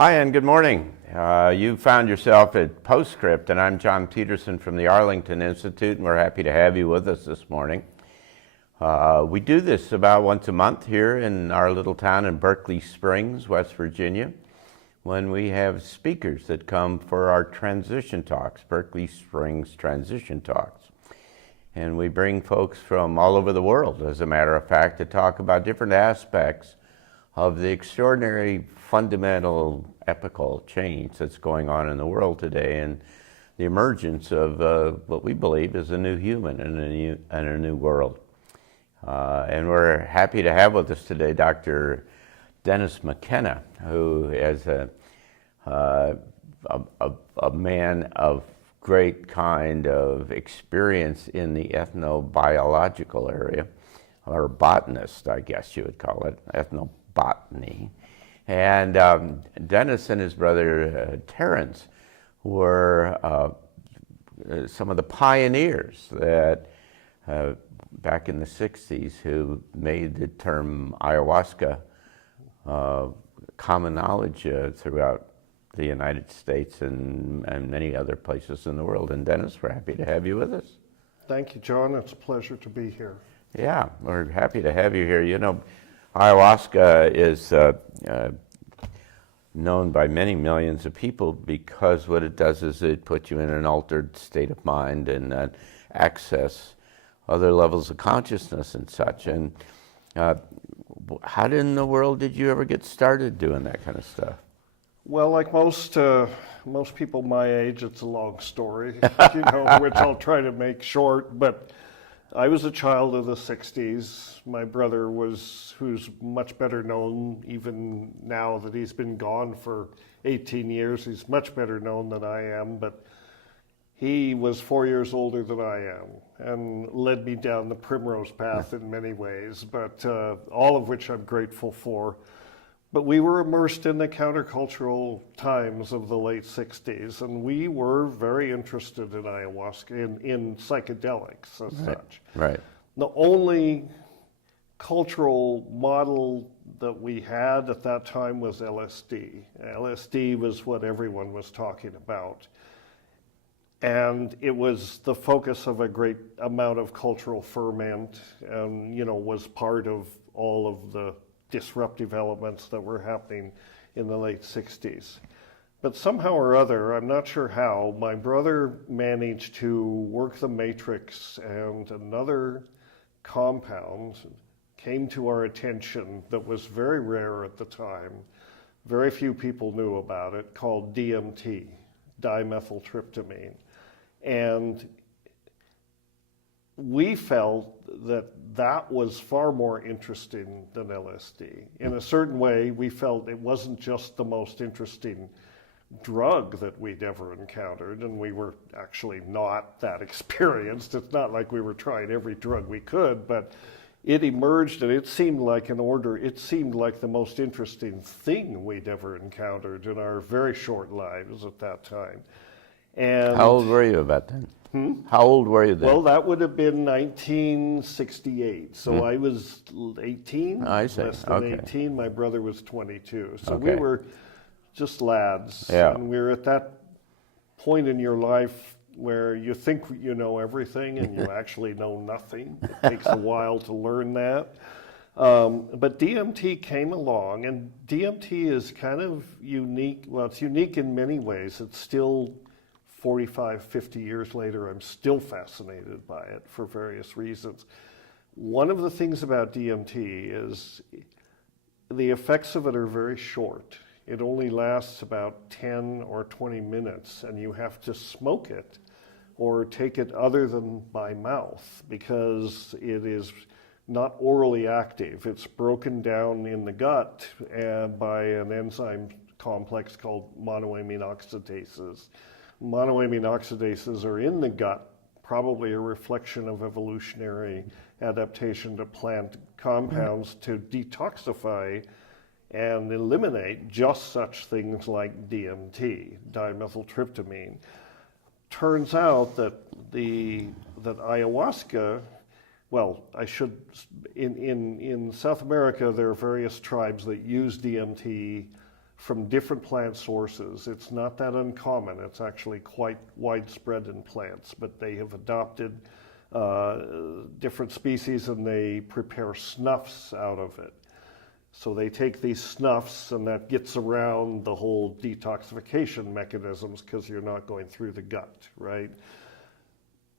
Hi, and good morning. You found yourself at Postscript, and I'm John Petersen from the Arlington Institute, and we're happy to have you with us this morning. We do this about once a month here in our little town in Berkeley Springs, West Virginia, when we have speakers that come for our transition talks, Berkeley Springs Transition Talks. And we bring folks from all over the world, as a matter of fact, to talk about different aspects of the extraordinary fundamental epical change that's going on in the world today and the emergence of what we believe is a new human and a new world. And we're happy to have with us today Dr. Dennis McKenna, who is a man of great kind of experience in the ethnobiological area, or botanist, I guess you would call it, ethnobotany. And Dennis and his brother Terence were some of the pioneers that back in the 60s who made the term ayahuasca common knowledge throughout the United States and many other places in the world. And Dennis, we're happy to have you with us. Thank you, John. It's a pleasure to be here. Yeah, we're happy to have you here. You know, ayahuasca is known by many millions of people because what it does is it puts you in an altered state of mind and access other levels of consciousness and such. And how in the world did you ever get started doing that kind of stuff? Well, like most people my age, it's a long story, which I'll try to make short. But I was a child of the 60s. My brother who's much better known, even now that he's been gone for 18 years, he's much better known than I am, but he was 4 years older than I am and led me down the primrose path in many ways, but all of which I'm grateful for. But we were immersed in the countercultural times of the late 60s, and we were very interested in ayahuasca, in psychedelics as such. Right. The only cultural model that we had at that time was LSD. LSD was what everyone was talking about. And it was the focus of a great amount of cultural ferment and, was part of all of the disruptive elements that were happening in the late 60s. But somehow or other, I'm not sure how, my brother managed to work the matrix, and another compound came to our attention that was very rare at the time. Very few people knew about it, called DMT, dimethyltryptamine. And we felt that was far more interesting than LSD. In a certain way, we felt it wasn't just the most interesting drug that we'd ever encountered, and we were actually not that experienced. It's not like we were trying every drug we could, but it emerged, and it seemed like the most interesting thing we'd ever encountered in our very short lives at that time. And how old were you about then? How old were you then? Well, that would have been 1968. So I was 18, I see. Less than 18. My brother was 22. So we were just lads. Yeah. And we were at that point in your life where you think you know everything and you actually know nothing. It takes a while to learn that. But DMT came along, and DMT is kind of unique. Well, it's unique in many ways. It's still 45, 50 years later, I'm still fascinated by it for various reasons. One of the things about DMT is the effects of it are very short. It only lasts about 10 or 20 minutes, and you have to smoke it or take it other than by mouth because it is not orally active. It's broken down in the gut by an enzyme complex called monoamine oxidases. Monoamine oxidases are in the gut, probably a reflection of evolutionary adaptation to plant compounds to detoxify and eliminate just such things like DMT, dimethyltryptamine. Turns out that ayahuasca, well, in South America there are various tribes that use DMT from different plant sources. It's not that uncommon. It's actually quite widespread in plants, but they have adopted different species and they prepare snuffs out of it. So they take these snuffs and that gets around the whole detoxification mechanisms because you're not going through the gut, right?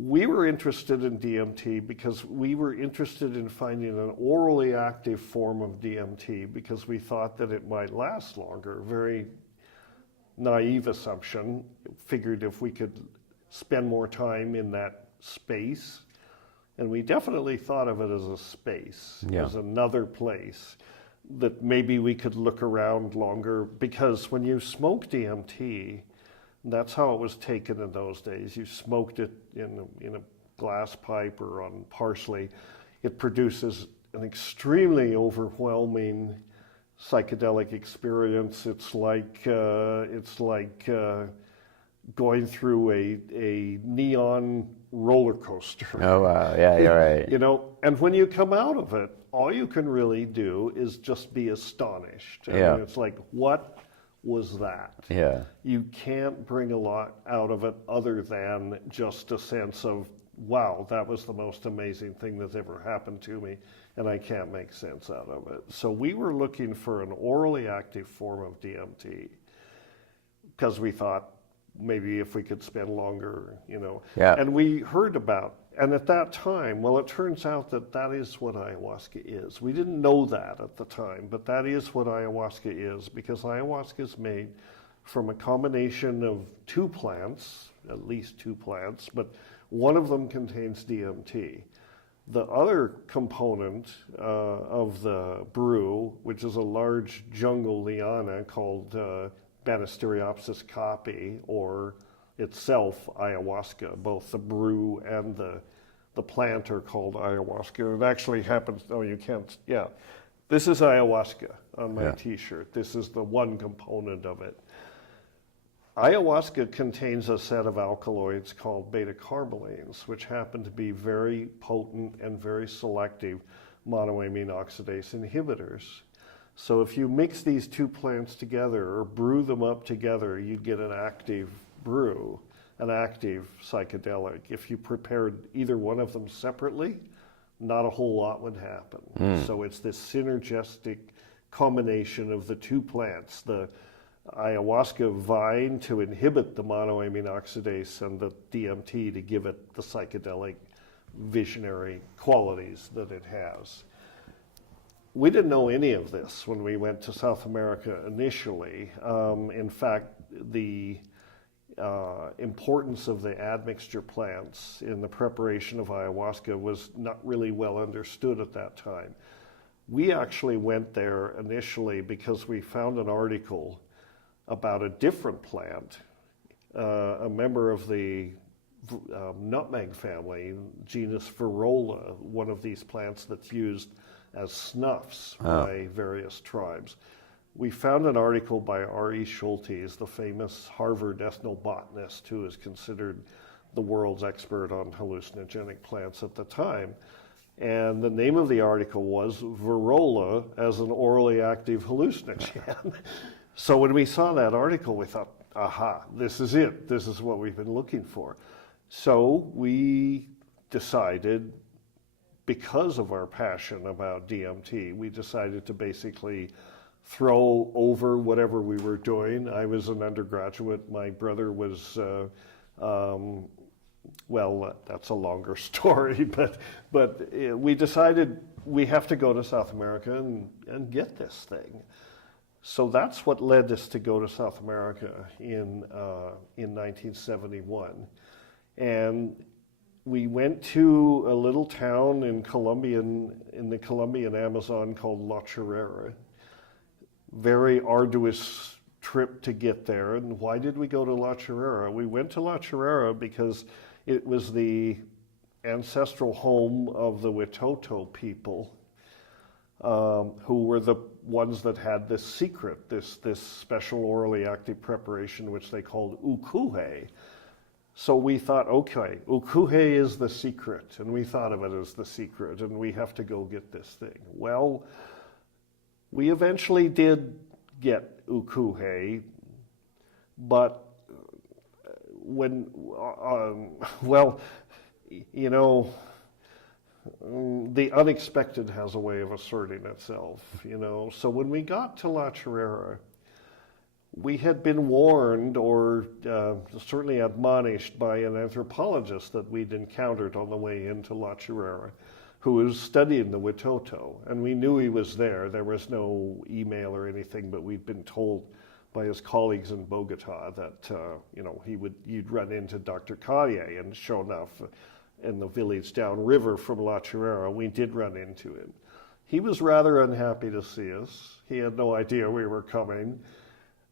We were interested in DMT because we were interested in finding an orally active form of DMT because we thought that it might last longer. Very naive assumption. Figured if we could spend more time in that space, and we definitely thought of it as a space, as another place that maybe we could look around longer, because when you smoke DMT, that's how it was taken in those days. You smoked it in a glass pipe or on parsley. It produces an extremely overwhelming psychedelic experience. It's like going through a neon roller coaster. Oh wow! Yeah, you're right. You know, and when you come out of it, all you can really do is just be astonished. I mean, it's like, what was that? Yeah. You can't bring a lot out of it other than just a sense of, wow, that was the most amazing thing that's ever happened to me, and I can't make sense out of it. So we were looking for an orally active form of DMT because we thought maybe if we could spend longer, you know. Yeah. And we heard about, and at that time, well, it turns out that that is what ayahuasca is. We didn't know that at the time, but that is what ayahuasca is, because ayahuasca is made from a combination of two plants, at least two plants, but one of them contains DMT. The other component of the brew, which is a large jungle liana called Banisteriopsis caapi, or itself ayahuasca. Both the brew and the plant are called ayahuasca. It actually happens, oh, you can't, yeah. This is ayahuasca on my t-shirt. This is the one component of it. Ayahuasca contains a set of alkaloids called beta-carbolines, which happen to be very potent and very selective monoamine oxidase inhibitors. So if you mix these two plants together or brew them up together, you get an active brew, an active psychedelic. If you prepared either one of them separately, not a whole lot would happen. So it's this synergistic combination of the two plants, the ayahuasca vine to inhibit the monoamine oxidase and the DMT to give it the psychedelic visionary qualities that it has. We didn't know any of this when we went to South America initially. In fact, the importance of the admixture plants in the preparation of ayahuasca was not really well understood at that time. We actually went there initially because we found an article about a different plant, a member of the nutmeg family, genus Virola, one of these plants that's used as snuffs by various tribes. We found an article by R.E. Schultes, the famous Harvard ethnobotanist who is considered the world's expert on hallucinogenic plants at the time. And the name of the article was Virola as an orally active hallucinogen. So when we saw that article, we thought, aha, this is it. This is what we've been looking for. So we decided, because of our passion about DMT, we decided to basically throw over whatever we were doing. I was an undergraduate. My brother was, well, that's a longer story, but we decided we have to go to South America and get this thing. So that's what led us to go to South America in 1971. And we went to a little town in the Colombian Amazon called La Chorrera. Very arduous trip to get there. And why did we go to La Chorrera? We went to La Chorrera because it was the ancestral home of the Witoto people, who were the ones that had this secret, this special orally active preparation, which they called ukuhe. So we thought, okay, ukuhe is the secret, and we thought of it as the secret, and we have to go get this thing. Well, we eventually did get ukuhe, but when, you know, the unexpected has a way of asserting itself, you know. So when we got to La Chorrera, we had been warned or certainly admonished by an anthropologist that we'd encountered on the way into La Chorrera, who was studying the Witoto, and we knew he was there. There was no email or anything, but we'd been told by his colleagues in Bogota that you know, you'd run into Dr. Carrier, and sure enough, in the village downriver from La Chorrera, we did run into him. He was rather unhappy to see us. He had no idea we were coming.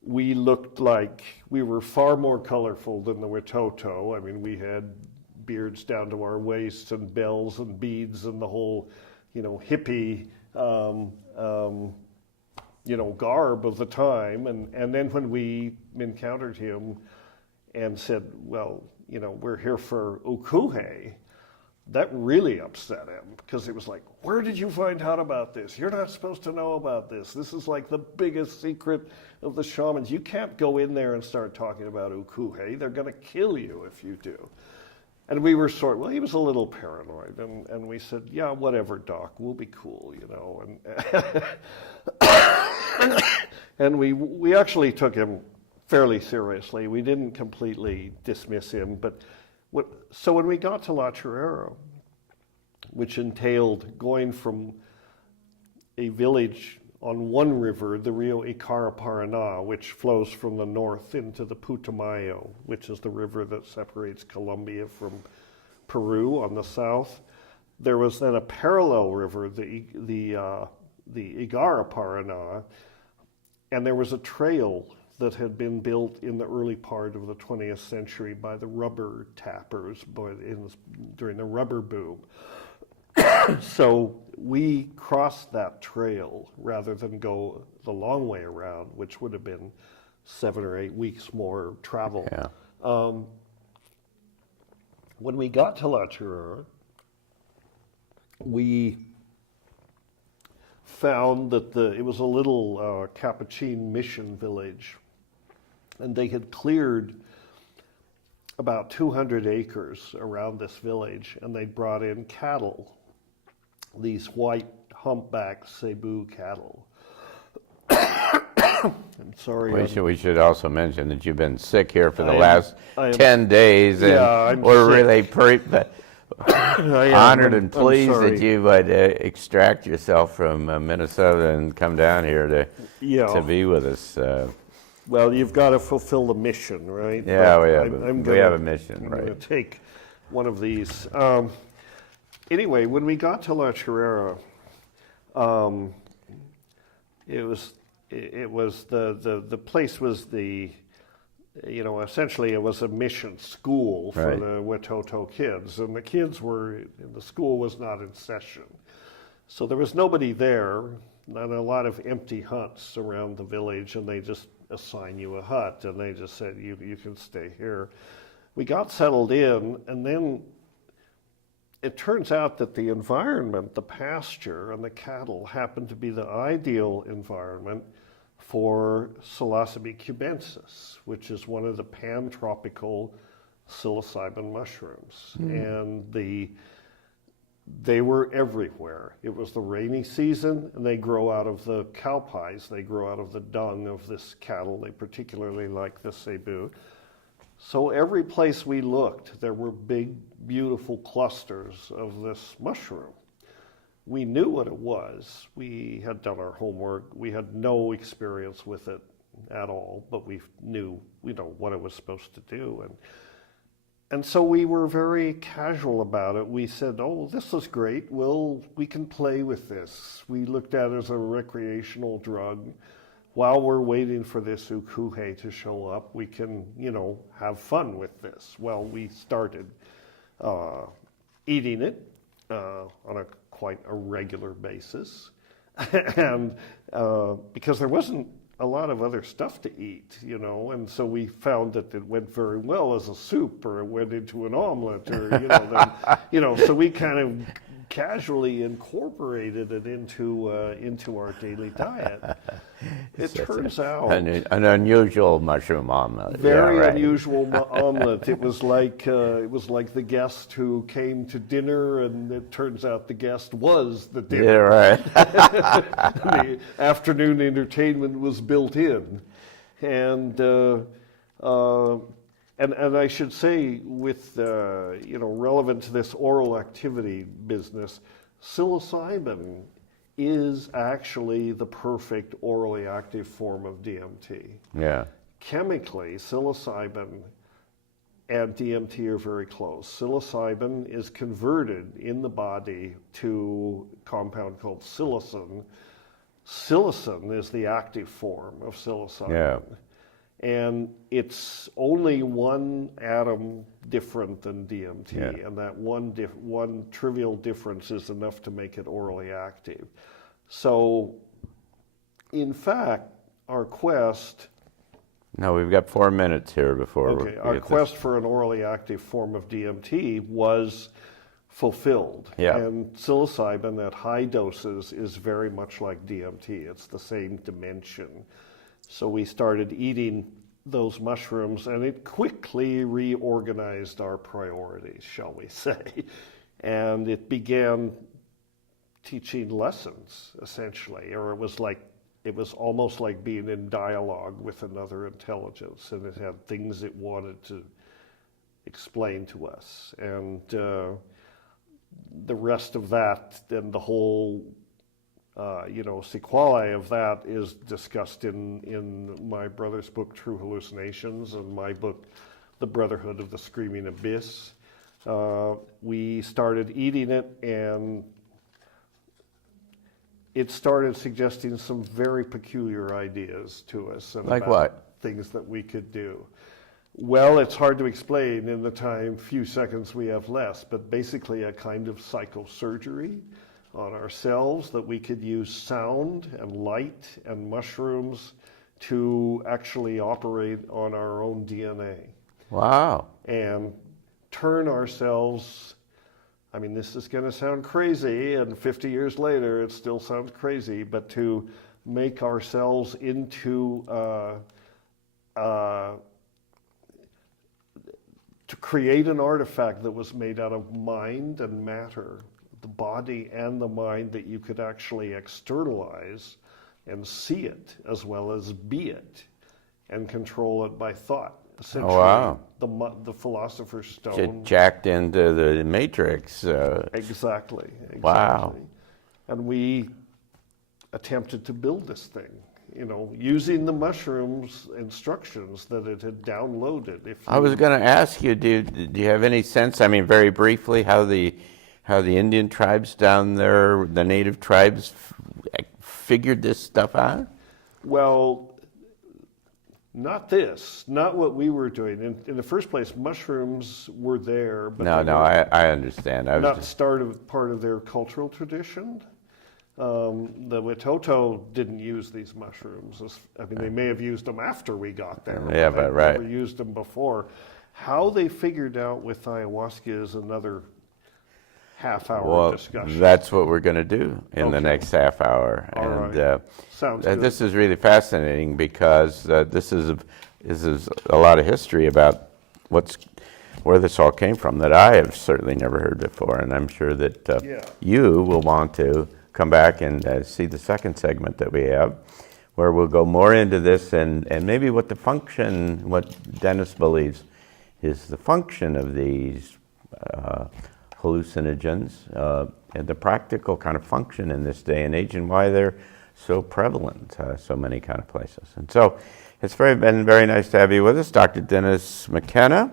We looked like we were far more colorful than the Witoto. I mean, we had beards down to our waists and bells and beads and the whole, you know, hippie, you know, garb of the time. And then when we encountered him and said, well, you know, we're here for ukuhe, that really upset him, because it was like, where did you find out about this? You're not supposed to know about this. This is like the biggest secret of the shamans. You can't go in there and start talking about ukuhe. They're going to kill you if you do. And we were well, he was a little paranoid. And we said, yeah, whatever, Doc, we'll be cool, you know. And, and we actually took him fairly seriously. We didn't completely dismiss him. But so when we got to La Chorrera, which entailed going from a village on one river, the Rio Icara-Paraná, which flows from the north into the Putumayo, which is the river that separates Colombia from Peru on the south. There was then a parallel river, the Igaraparaná, and there was a trail that had been built in the early part of the 20th century by the rubber tappers during the rubber boom. So we crossed that trail rather than go the long way around, which would have been 7 or 8 weeks more travel. Yeah. When we got to La Chorrera, we found that it was a little Capuchin mission village, and they had cleared about 200 acres around this village, and they brought in cattle, these white humpback Cebu cattle. I'm sorry. We should also mention that you've been sick here for the last 10 days, and yeah, we're really honored and pleased that you would extract yourself from Minnesota and come down here to be with us. Well, you've got to fulfill the mission, right? Yeah, we have a mission, right? I'm going to take one of these. Anyway, when we got to La Chorrera, it was the place was essentially it was a mission school for the Witoto kids, and the school was not in session. So there was nobody there, and a lot of empty huts around the village, and they just assign you a hut, and they just said, you can stay here. We got settled in, and then it turns out that the environment, the pasture and the cattle, happened to be the ideal environment for Psilocybe cubensis, which is one of the pan-tropical psilocybin mushrooms. And they were everywhere. It was the rainy season, and they grow out of the cow pies. They grow out of the dung of this cattle. They particularly like the Cebu. So every place we looked, there were big, beautiful clusters of this mushroom. We knew what it was. We had done our homework. We had no experience with it at all, but we knew, what it was supposed to do. And so we were very casual about it. We said, oh, this is great. We can play with this. We looked at it as a recreational drug. While we're waiting for this ukuhe to show up, we can, have fun with this. Well, we started eating it on quite a regular basis. And because there wasn't a lot of other stuff to eat, and so we found that it went very well as a soup, or it went into an omelet, or, so we kind of casually incorporated it into our daily diet. It turns out an unusual mushroom omelet. very Yeah, right. unusual omelet. It was like the guest who came to dinner, and it turns out the guest was the dinner. Yeah, right. The afternoon entertainment was built in, and I should say, with relevant to this oral activity business, psilocybin is actually the perfect orally active form of DMT. Yeah. Chemically, psilocybin and DMT are very close. Psilocybin is converted in the body to a compound called psilocin. Psilocin is the active form of psilocybin. Yeah. And it's only one atom different than DMT, Yeah. and that one trivial difference is enough to make it orally active. So, in fact, our quest... No, we've got 4 minutes here before Okay, our quest for an orally active form of DMT was fulfilled. Yeah. And psilocybin at high doses is very much like DMT. It's the same dimension. So we started eating those mushrooms, and it quickly reorganized our priorities, shall we say. And it began teaching lessons, essentially, or it was almost like being in dialogue with another intelligence, and it had things it wanted to explain to us. And the rest of that, and the whole sequelae of that is discussed in my brother's book, True Hallucinations, and my book, The Brotherhood of the Screaming Abyss. We started eating it, and it started suggesting some very peculiar ideas to us. And Like about what? Things that we could do. Well, it's hard to explain in the few seconds we have left, but basically a kind of psychosurgery on ourselves, that we could use sound and light and mushrooms to actually operate on our own DNA. Wow. And turn ourselves, I mean, this is going to sound crazy, and 50 years later it still sounds crazy, but to make ourselves into, to create an artifact that was made out of mind and matter, the body and the mind, that you could actually externalize and see it as well as be it and control it by thought. Essentially, wow. The Philosopher's Stone. Jacked into the Matrix. Exactly. Wow. And we attempted to build this thing, using the mushrooms instructions that it had downloaded. I was going to ask you, do you have any sense, I mean, very briefly, how the Indian tribes down there, the native tribes, figured this stuff out? Well, not what we were doing. In the first place, mushrooms were there, but I understand. part of their cultural tradition. The Witoto didn't use these mushrooms. They may have used them after we got there. Yeah, but right. They never used them before. How they figured out with ayahuasca is another half-hour discussion. That's what we're going to do in the next half hour. All right. Sounds good. This is really fascinating because this is a lot of history about where this all came from that I have certainly never heard before, and I'm sure that you will want to come back and see the second segment that we have, where we'll go more into this and maybe what Dennis believes is the function of these hallucinogens and the practical kind of function in this day and age, and why they're so prevalent so many kind of places. And so it's been very nice to have you with us, Dr. Dennis McKenna,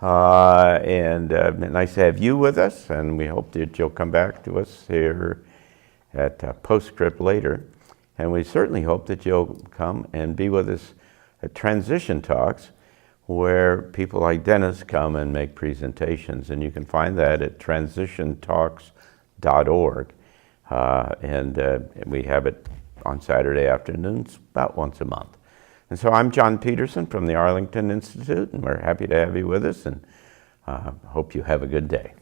and nice to have you with us, and we hope that you'll come back to us here at Postscript later, and we certainly hope that you'll come and be with us at Transition Talks, where people like Dennis come and make presentations, and you can find that at transitiontalks.org, and we have it on Saturday afternoons about once a month. And so I'm John Petersen from the Arlington Institute, and we're happy to have you with us, and hope you have a good day.